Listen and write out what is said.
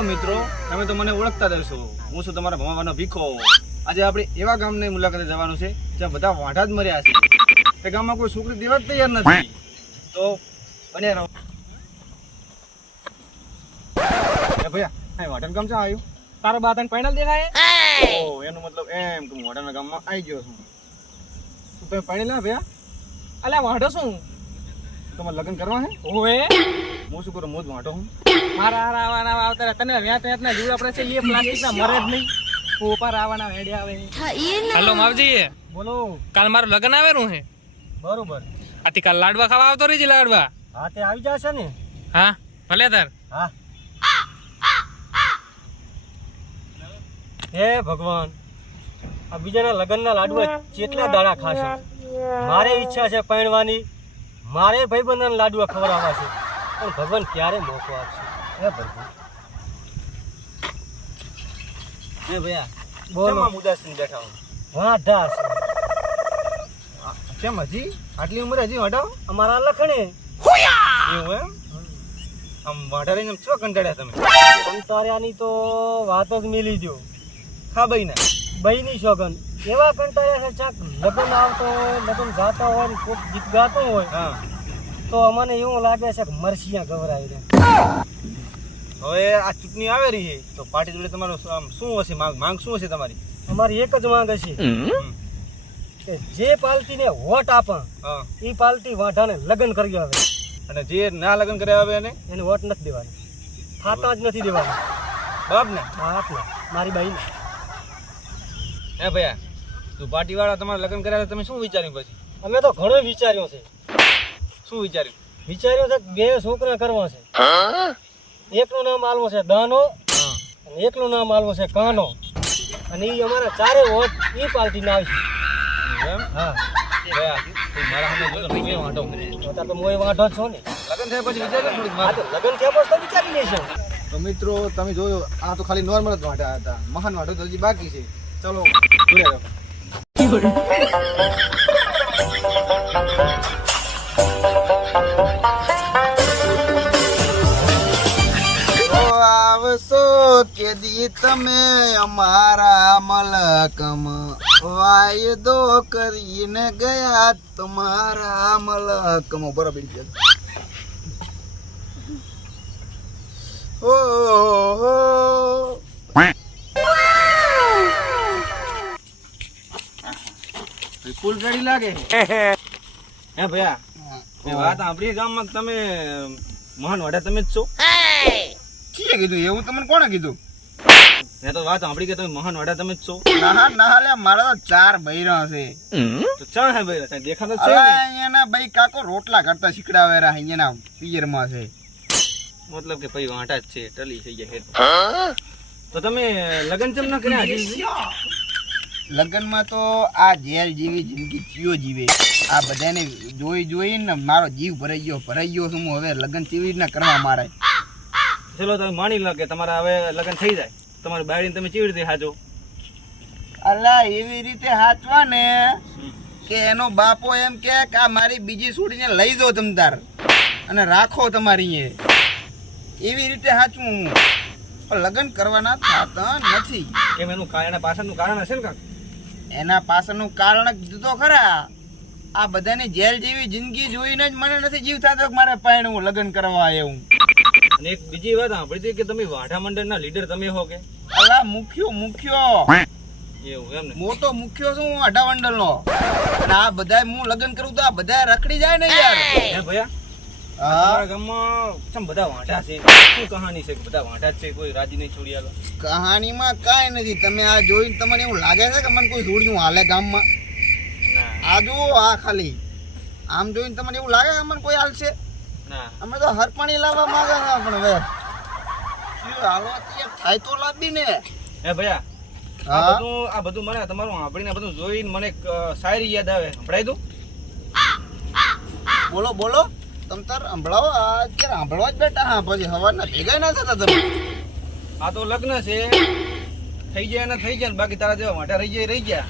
મિત્રો તમે તો મને ઓળખતા જ હશો. હું છું તમારા ભમાવાનો ભીખો. આજે આપણે એવા ગામને મુલાકાતે જવાનું છે જ્યાં બધા વાંઢા જ મર્યા છે. તે ગામમાં કોઈ છોકરી દેવા જ તૈયાર નથી. તો બને રહો. ભૈયા આ વાંઢાનું ગામ ક્યાં આવ્યું? તારો બાતન પૈણલ દેખાય? ઓ એનો મતલબ એમ કે હું વાંઢાના ગામમાં આવી ગયો છું. તું પાણી લા ભૈયા? અલ્યા વાંઢો શું? તમારે લગ્ન કરવા હે ઓએ હું શું કરું? મોજ વાંટો હું? મારા હારા આવવાના આવતા તને વ્યાત વ્યાત ના જીવડા પડે છે એ પ્લાસ્ટિક ના મરે જ નહીં. ઉપર આવવાના હેડે આવે. હલો માવજી બોલો. કાલ મારું લગ્ન આવેલું હે? બરોબર. આથી કાલ લાડવા ખાવા આવતો રહીજી લાડવા. હા તે આવી જશે ને? હા? ભલે તાર. હા. હે ભગવાન આ બીજાના લગ્નના લાડવા કેટલા દાડા ખાશે? મારે ઈચ્છા છે પરણવાની. મારે ભાઈબંધના લાડવા ખવડાવવા છે. પણ ભગવાન ક્યારે મોકો આપશે? હે ભગવાન હે ભૈયા બોલો. ઉદાસીન બેઠા વાંઢા છે. કેમ હજી? આટલી ઉંમરે હજી હટાવ અમારા લખણે. એવું એમ? આમ વાઢારી ને ચો કંટાળ્યા તમે? કંટાળ્યાની તો વાત જ મેલી દો ખા ભાઈ ને બહેની શોગન એવા કંટાળ્યા છે ચાક લગ્ન આવતો હોય લગ્ન જાતા હોય ને ગીત ગાતો હોય હા. તો અમને એવું લાગે છે કે મરસિયા ગવરાઈ રહે હવે આ ચૂંટણી આવે રહી છે. તો પાર્ટી જોડે તમારો શું આમ શું હશે? માંગ માંગ શું હશે તમારી? અમારી એક જ માંગ હશે. કે જે પાર્ટીને વોટ આપે હા. એ પાલટી વાઢાને લગ્ન કરી આવે. અને જે ના લગ્ન કર્યા આવે એને? એને વોટ નથી દેવાની. ખાતા જ નથી દેવાની. બાપ ને બાપને મારી બહેન હે ભૈયા તું પાર્ટી વાળા તમારા લગ્ન કર્યા તમે શું વિચાર્યું પછી? અમે તો ઘણું વિચાર્યું છે. શું વિચાર્યું? વિચાર્યું છે કે બે છોકરા કરવા છે. એકનું નામ આલવો છે દાનો અને એકનું નામ આલવો છે કાનો. અને એ અમારા ચારે વોટ એ પાર્ટીના આવશે. એમ? હા. મારા સામે જોતો તો મેં વાંઢો? અત્યારે તો મોય વાંઢો છો ને. લગન થયા પછી તો થયા પછી તો વિચારી લેશું. તો મિત્રો તમે જોયો આ તો ખાલી નોર્મલ જ વાંઢા હતા. મહાન વાંઢો તો હજી બાકી છે. ચલો જોડે જાઓ કે દી તમે અમારા મલકમ વાયદો કરીને ગયા તમારા મલકમ. બરાબર ફૂલ રેડી લાગે. હે ભૈયા વાત આપણી ગામમાં તમે મહાન વાડા તમે જ છો. કીધું? એવું તમને કોણે કીધું? મેં તો વાત સાંભળી કે તમે મહાન વડા તમે જ છો. ના ના લે મારા તો ચાર બૈરા છે. તો ચા હે ભાઈ તને દેખાતો છે ને? અહીંયાના ભાઈ કાકો રોટલા કરતા શીખડાવેરા અહીંયાના પિયરમાં છે. મતલબ કે ભાઈ વાંટા જ છે ટલી થઈ ગયા હેડ તો તમે લગન ચમ ના કર્યા હજી લગ્નમાં તો આ જેલ જેવી જિંદગી જીવો જીવે. આ બધાને જોઈ જોઈને મારો જીવ ભરાઈ ગયો ભરાઈ ગયો છું હું. હવે લગન કેવી રીતના કરવા મારે? ચલો તમે માની લો કે તમારા હવે લગ્ન થઈ જાય. તમારી બાયડીને તમે કેવી રીતે હાજો અલા એવી રીતે હાચવા ને કે એનો બાપો એમ કે આ મારી બીજી છોડીને લઈ જાઓ તમ તાર અને રાખો તમારી એ. એવી રીતે હાચવું હું. પણ લગ્ન કરવાના થતા નથી. કેમ એનું કારણ પાછળનું કારણ હશે ને કાક? એના પાછળનું કારણ તો ખરા. આ બધાની જેલ જેવી જિંદગી જોઈને જ મને નથી જીવ થતો મારે મારે પાયણું લગ્ન કરવા એવું અને એક બીજી વાત સાંભળી હતી કે તમે વાઢા મંડળના લીડર તમે હો કે? અલા મુખ્યો મુખ્યો. એવું એમ ને? મોટો મુખ્યો છું હું અઢાવંડલ નો અને આ બધા હું લગ્ન કરું તો આ બધા રખડી જાય ને યાર. હે ભૈયા? તમારા ગામમાં ચમ બધા વાંઢા છે? શું કહાની છે બધા વાંઢા છે? કોઈ રાજી નહીં છોડી આલો. કહાનીમાં કાંઈ નથી. તમે આ જોઈને તમને એવું લાગે છે કે મને કોઈ છોડ્યું હાલે ગામમાં? ના. આ જુઓ આ ખાલી. આમ જોઈને તમને એવું લાગે કે મને કોઈ હાલશે? ના અમે તો હરપાણી લાવવા માંગે છે પણ હવે. થાય તો લાવી ને. હે ભયા આ બધું આ બધું મને તમારું સાંભળીને બધું જોઈને મને એક શાયરી યાદ આવે. સંભળાય દઉં બોલો બોલો. તમ તાર સંભળાવો. આ અત્યારે સાંભળવા જ બેઠા હા પછી હવાના ભેગા ના થતા તમે. આ તો લગ્ન છે. થઈ જાય ને થઈ જાય ને બાકી તારા જેવા માટે રહી જાય રહી ગયા.